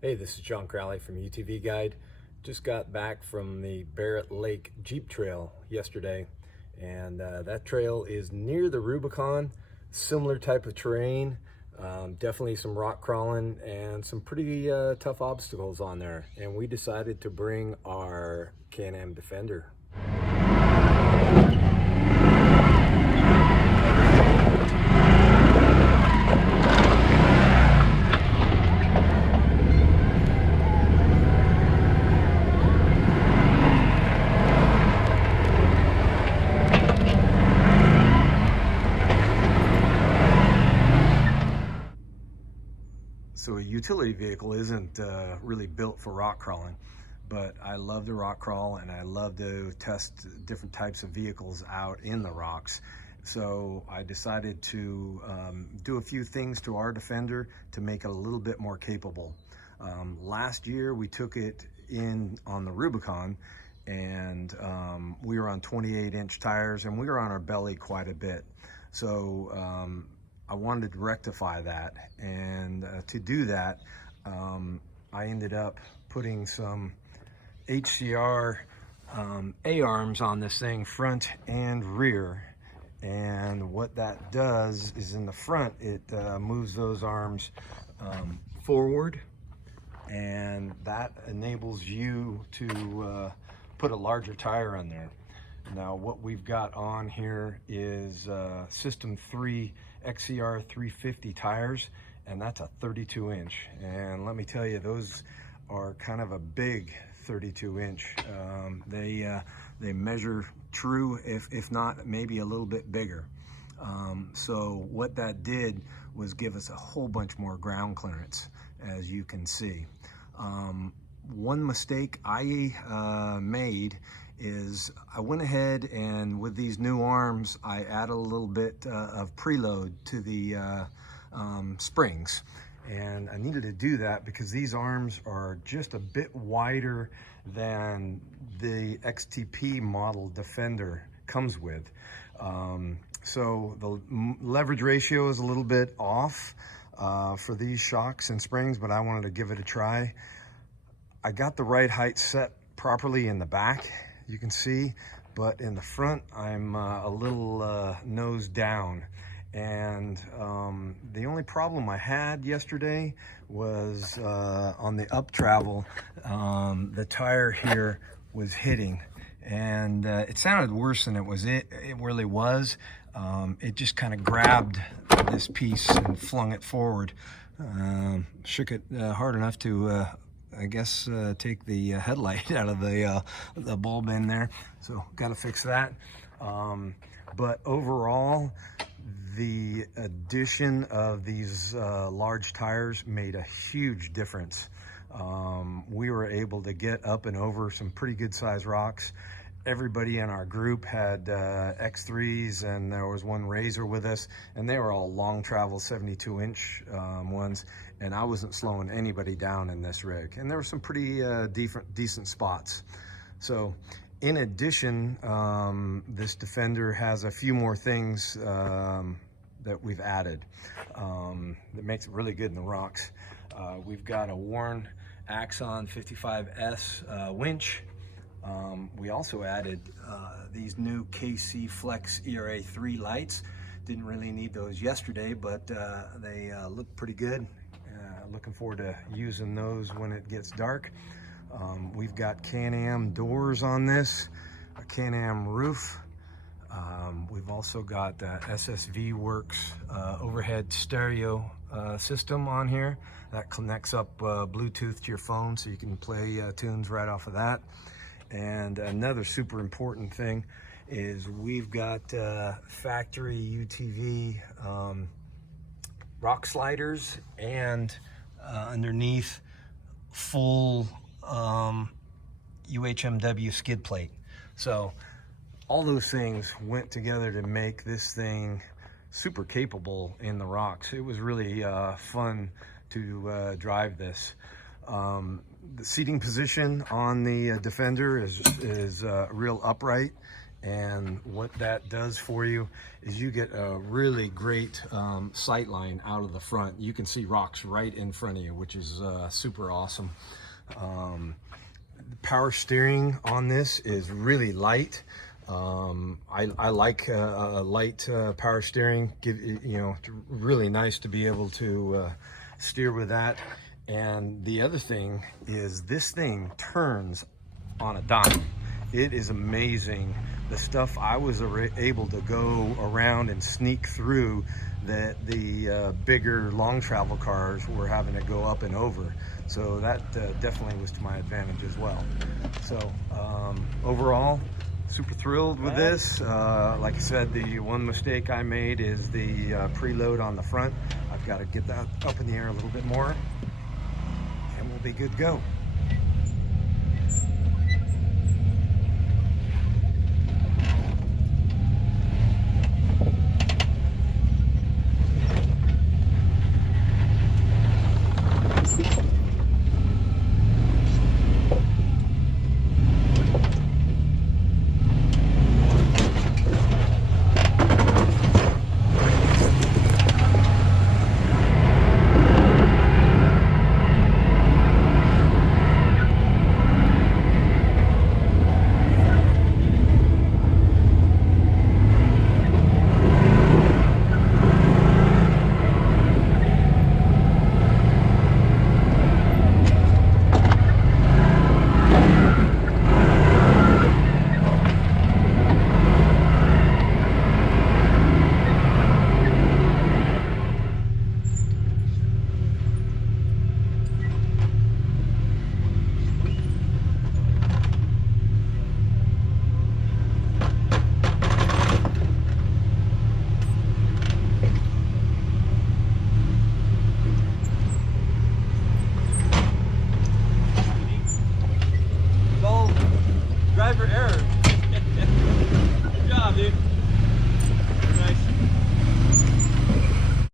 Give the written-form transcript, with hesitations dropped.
Hey, this is John Crowley from UTV Guide. Just got back from the Barrett Lake Jeep Trail yesterday, and that trail is near the Rubicon. Similar type of terrain, definitely some rock crawling and some pretty tough obstacles on there. And we decided to bring our Can-Am Defender. So a utility vehicle isn't really built for rock crawling, but I love to rock crawl and I love to test different types of vehicles out in the rocks. So I decided to do a few things to our Defender to make it a little bit more capable. Last year we took it in on the Rubicon, and we were on 28-inch tires and we were on our belly quite a bit. So I wanted to rectify that, and to do that, I ended up putting some HCR A-arms on this thing, front and rear. And what that does is in the front, it moves those arms forward, and that enables you to put a larger tire on there. Now what we've got on here is System 3 XCR 350 tires, and that's a 32-inch. And let me tell you, those are kind of a big 32-inch. They measure true, if not maybe a little bit bigger. So what that did was give us a whole bunch more ground clearance, as you can see. One mistake I made is I went ahead and with these new arms, I added a little bit of preload to the springs. And I needed to do that because these arms are just a bit wider than the XTP model Defender comes with. So the leverage ratio is a little bit off for these shocks and springs, but I wanted to give it a try. I got the right height set properly in the back, you can see, but in the front I'm a little nose down. And the only problem I had yesterday was on the up travel, the tire here was hitting, and it sounded worse than it really was. It just kind of grabbed this piece and flung it forward, shook it hard enough to I guess take the headlight out of the bulb in there. So got to fix that. But overall, the addition of these large tires made a huge difference. We were able to get up and over some pretty good sized rocks. Everybody in our group had X3s, and there was one Razor with us, and they were all long travel 72-inch ones, and I wasn't slowing anybody down in this rig. And there were some pretty decent spots. So in addition, this Defender has a few more things that we've added that makes it really good in the rocks. We've got a Warn Axon 55S winch. We also added these new KC Flex ERA 3 lights. Didn't really need those yesterday, but they look pretty good. Looking forward to using those when it gets dark. We've got Can-Am doors on this, a Can-Am roof. We've also got SSV Works overhead stereo system on here that connects up Bluetooth to your phone, so you can play tunes right off of that. And another super important thing is we've got factory UTV rock sliders, and underneath full UHMW skid plate. So all those things went together to make this thing super capable in the rocks. It was really fun to drive this. The seating position on the Defender is real upright, And what that does for you is you get a really great sight line out of the front. You can see rocks right in front of you, which is super awesome. The power steering on this is really light. I like a light power steering. Really nice to be able to steer with that. And the other thing is this thing turns on a dime. It is amazing the stuff I was able to go around and sneak through that the bigger long travel cars were having to go up and over. So that definitely was to my advantage as well. So overall, super thrilled with this. Like I said, the one mistake I made is the preload on the front. I've got to get that up in the air a little bit more and we'll be good to go.